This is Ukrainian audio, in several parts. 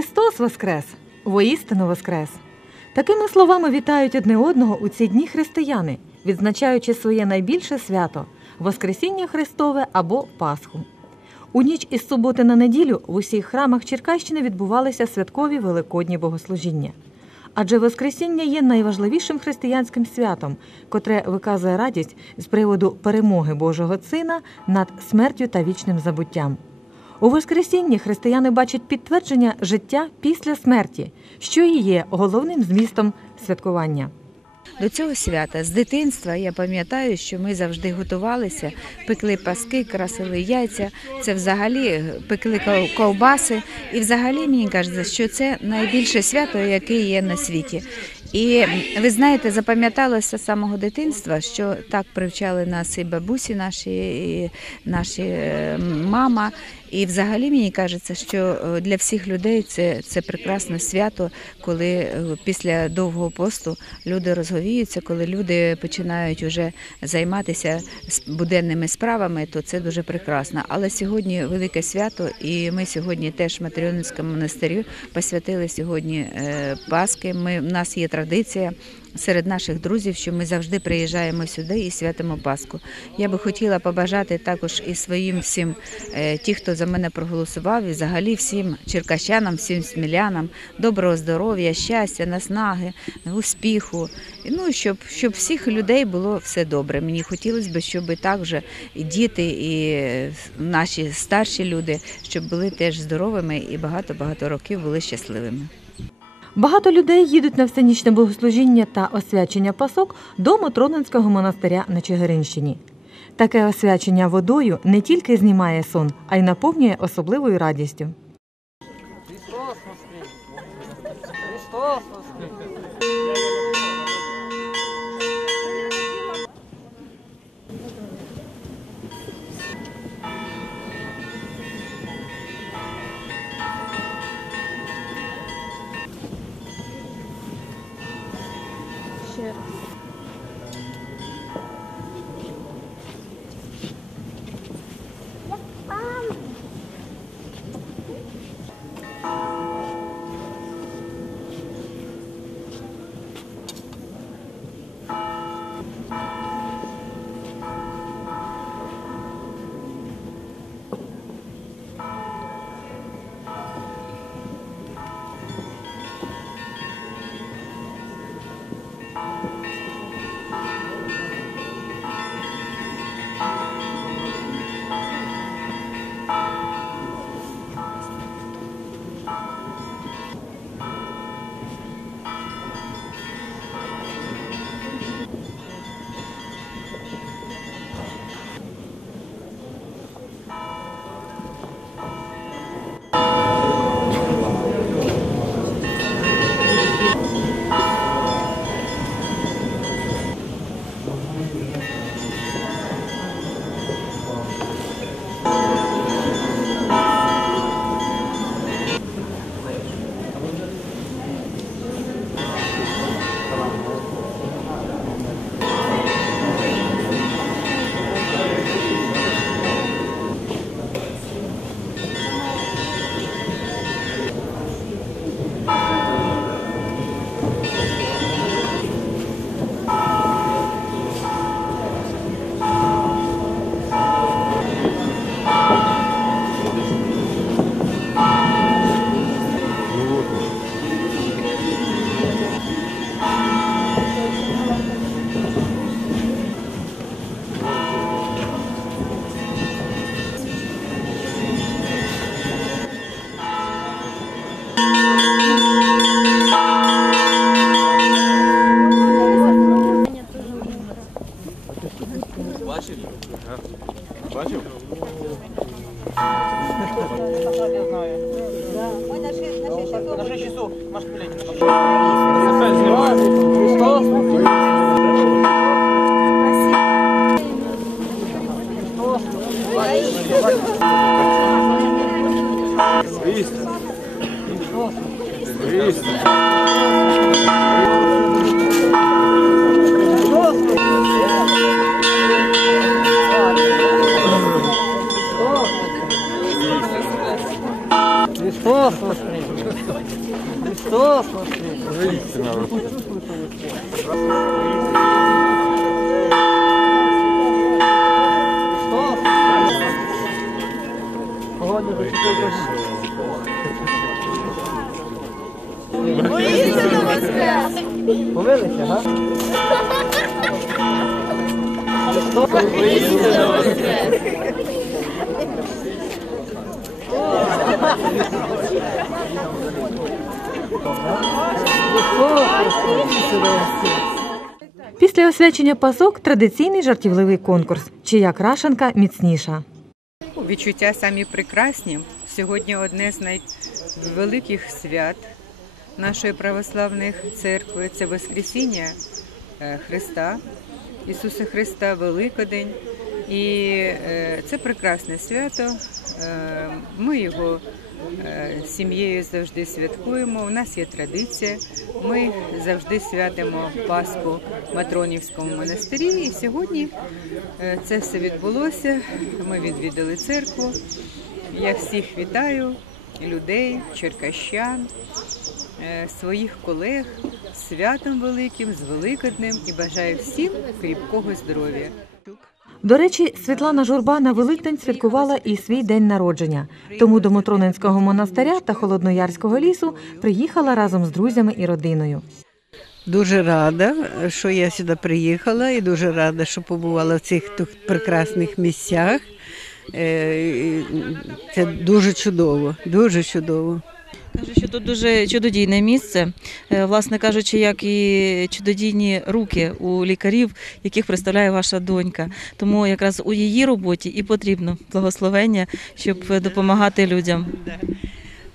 Христос Воскрес! Воістину Воскрес! Такими словами вітають одне одного у ці дні християни, відзначаючи своє найбільше свято Воскресіння Христове або Пасху. У ніч із суботи на неділю в усіх храмах Черкащини відбувалися святкові великодні богослужіння. Адже Воскресіння є найважливішим християнським святом, котре виказує радість з приводу перемоги Божого Сина над смертю та вічним забуттям. У Воскресінні християни бачать підтвердження життя після смерті, що і є головним змістом святкування. До цього свята з дитинства я пам'ятаю, що ми завжди готувалися, пекли паски, красили яйця. Це взагалі пекли ковбаси. І взагалі мені кажеться, що це найбільше свято, яке є на світі. І ви знаєте, запам'яталося з самого дитинства, що так привчали нас і бабусі наші, і наші е, мама. І взагалі мені кажеться, що е, для всіх людей це, це прекрасне свято, коли е, після довгого посту люди розговіються, коли люди починають вже займатися буденними справами, то це дуже прекрасно. Але сьогодні велике свято, і ми сьогодні теж в Матріонинському монастирі посвятили сьогодні е, Пасхи. Ми, в нас є традиція серед наших друзів, що ми завжди приїжджаємо сюди і святимо Пасху. Я би хотіла побажати також і своїм всім, е, ті, хто за мене проголосував, і взагалі всім черкащанам, всім смілянам, доброго здоров'я, щастя, наснаги, успіху. Ну, щоб, щоб всіх людей було все добре. Мені хотілося б, щоб також і діти, і е, наші старші люди, щоб були теж здоровими і багато-багато років були щасливими. Багато людей їдуть на всенічне богослужіння та освячення пасок до Матронинського монастиря на Чигиринщині. Таке освячення водою не тільки знімає сон, а й наповнює особливою радістю. На 6 часов, Маш, блядь. Погода Повелися, га? Після освячення пасок традиційний жартівливий конкурс, чия крашенка міцніша. Відчуття самі прекрасні. Сьогодні одне з найвеликих свят нашої православної церкви це Воскресіння е, Христа, Ісуса Христа, Великодень. І е, це прекрасне свято. Е, Ми його сім'єю завжди святкуємо. У нас є традиція. Ми завжди святимо Пасху в Матронівському монастирі. І сьогодні е, це все відбулося. Ми відвідали церкву. Я всіх вітаю, людей, черкащан, е, своїх колег святом великим, з Великоднем і бажаю всім кріпкого здоров'я. До речі, Світлана Журба на Великдень святкувала і свій день народження. Тому до Мотронинського монастиря та Холодноярського лісу приїхала разом з друзями і родиною. Дуже рада, що я сюди приїхала, і дуже рада, що побувала в цих прекрасних місцях. Е, Це дуже чудово, дуже чудово. Кажуть, що тут дуже чудодійне місце, Е, власне кажучи, як і чудодійні руки у лікарів, яких представляє ваша донька. Тому якраз у її роботі і потрібно благословення, щоб допомагати людям.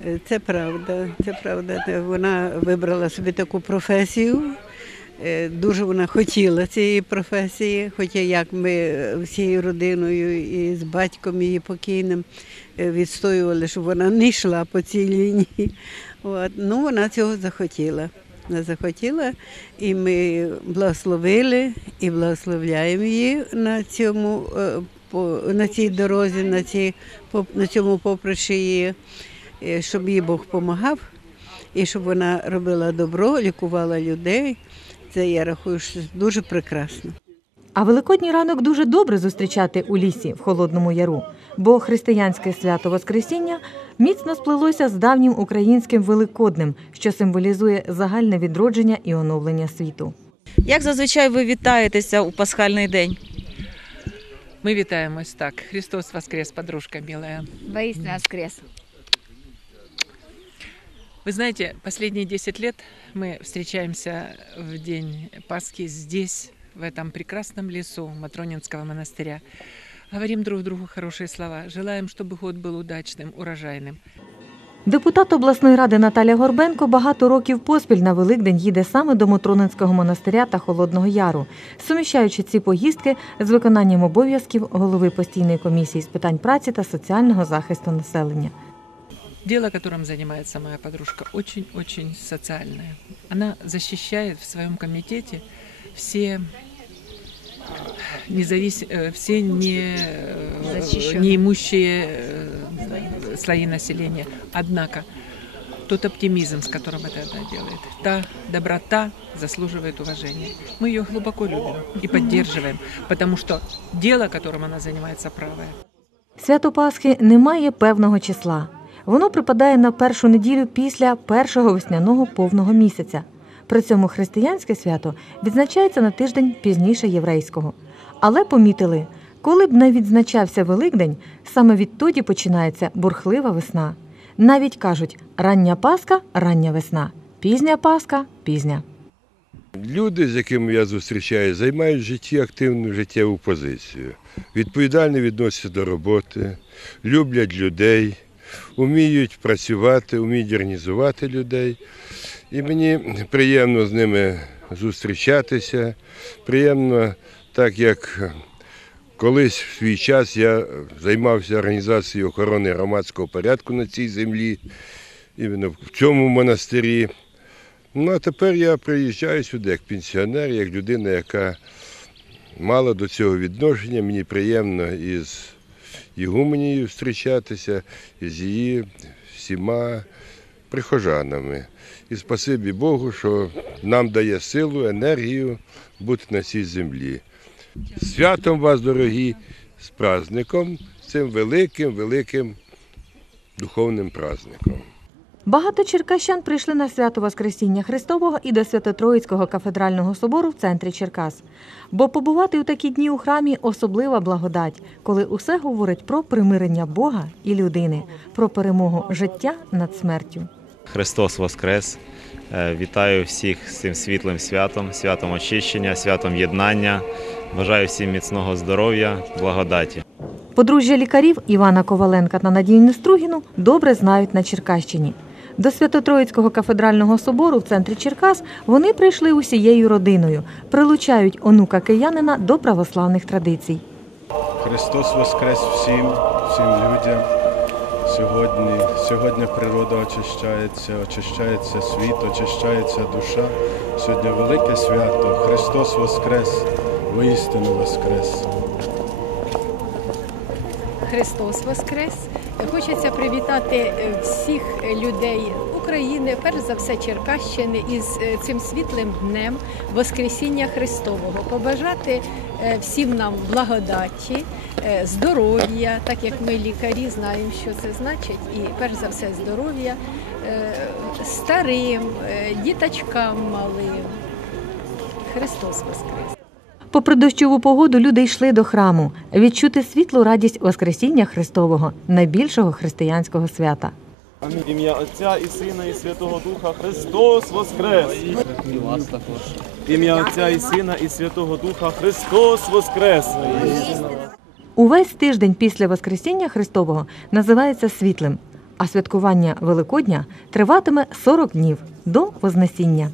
Е, Це правда, це правда. Вона вибрала собі таку професію. Е, Дуже вона хотіла цієї професії, хоча як ми всією родиною і з батьком її покійним е, відстоювали, щоб вона не йшла по цій лінії. От. Ну, вона цього захотіла. Вона захотіла, і ми благословили і благословляємо її на цьому е, на цій дорозі, на, цій, на цьому поприщі її, щоб їй Бог допомагав і щоб вона робила добро, лікувала людей. Це я рахую, що дуже прекрасно. А великодній ранок дуже добре зустрічати у лісі в Холодному Яру, бо християнське свято Воскресіння міцно сплелося з давнім українським Великоднем, що символізує загальне відродження і оновлення світу. Як зазвичай ви вітаєтеся у пасхальний день? Мы вітаємо ось так. Христос воскрес, подружка милая. Воістина воскрес. Вы знаете, последние 10 лет мы встречаемся в день Пасхи здесь, в этом прекрасном лесу Матронинского монастыря. Говорим друг другу хорошие слова. Желаем, чтобы год был удачным, урожайным. Депутат обласної ради Наталя Горбенко багато років поспіль на Великдень їде саме до Мотронинського монастиря та Холодного Яру, суміщаючи ці поїздки з виконанням обов'язків голови постійної комісії з питань праці та соціального захисту населення. Дело, которым занимается моя подружка, очень-очень социальное. Она защищает в своем комитете все независ... э, все не... э, Защищенные. неимущие э, слои населения. Однако тот оптимизм, с которым это она делает, та доброта заслуживает уважения. Мы ее глубоко любим и поддерживаем, потому что дело, которым она занимается, правое. Свято Пасхи не має певного числа. Воно припадає на першу неділю після першого весняного повного місяця. При цьому християнське свято відзначається на тиждень пізніше єврейського. Але помітили, коли б не відзначався Великдень, саме відтоді починається бурхлива весна. Навіть кажуть, рання Пасха рання весна, пізня Пасха пізня. Люди, з якими я зустрічаю, займають в житті активну життєву позицію. Відповідально відносяться до роботи, люблять людей, вміють працювати, вміють організувати людей. І мені приємно з ними зустрічатися. Приємно, так як колись в свій час я займався організацією охорони громадського порядку на цій землі, іменно в цьому монастирі. Ну, а тепер я приїжджаю сюди як пенсіонер, як людина, яка мала до цього відношення. Мені приємно із Ігуменією зустрічатися, з її всіма прихожанами. І спасибі Богу, що нам дає силу, енергію бути на цій землі. Святом вас, дорогі, з праздником, з цим великим, великим духовним праздником. Багато черкащан прийшли на свято Воскресіння Христового і до Свято-Троїцького кафедрального собору в центрі Черкас. Бо побувати у такі дні у храмі особлива благодать, коли усе говорить про примирення Бога і людини, про перемогу життя над смертю. Христос Воскрес! Е, Вітаю всіх з цим світлим святом, святом очищення, святом єднання. Бажаю всім міцного здоров'я, благодаті. Подружжя лікарів Івана Коваленка та Надію Нестругіну добре знають на Черкащині. До Свято-Троїцького кафедрального собору в центрі Черкас вони прийшли усією родиною, прилучають онука киянина до православних традицій. Христос Воскрес всім, всім людям. Сьогодні, сьогодні природа очищається, очищається світ, очищається душа. Сьогодні велике свято. Христос Воскрес, воістину Воскрес. Христос Воскрес. Хочеться привітати е, всіх людей України, перш за все Черкащини, із е, цим світлим днем Воскресіння Христового. Побажати е, всім нам благодаті, здоров'я, так як ми лікарі знаємо, що це значить, і перш за все здоров'я старим, діточкам малим. Христос Воскрес! Попри дощову погоду, люди йшли до храму відчути світлу радість Воскресіння Христового, найбільшого християнського свята. Ім'я Отця і Сина, і Святого Духа Христос Воскрес! Ім'я Отця і Сина, і Святого Духа Христос Воскрес! Увесь тиждень після Воскресіння Христового називається світлим, а святкування Великодня триватиме 40 днів до Вознесіння.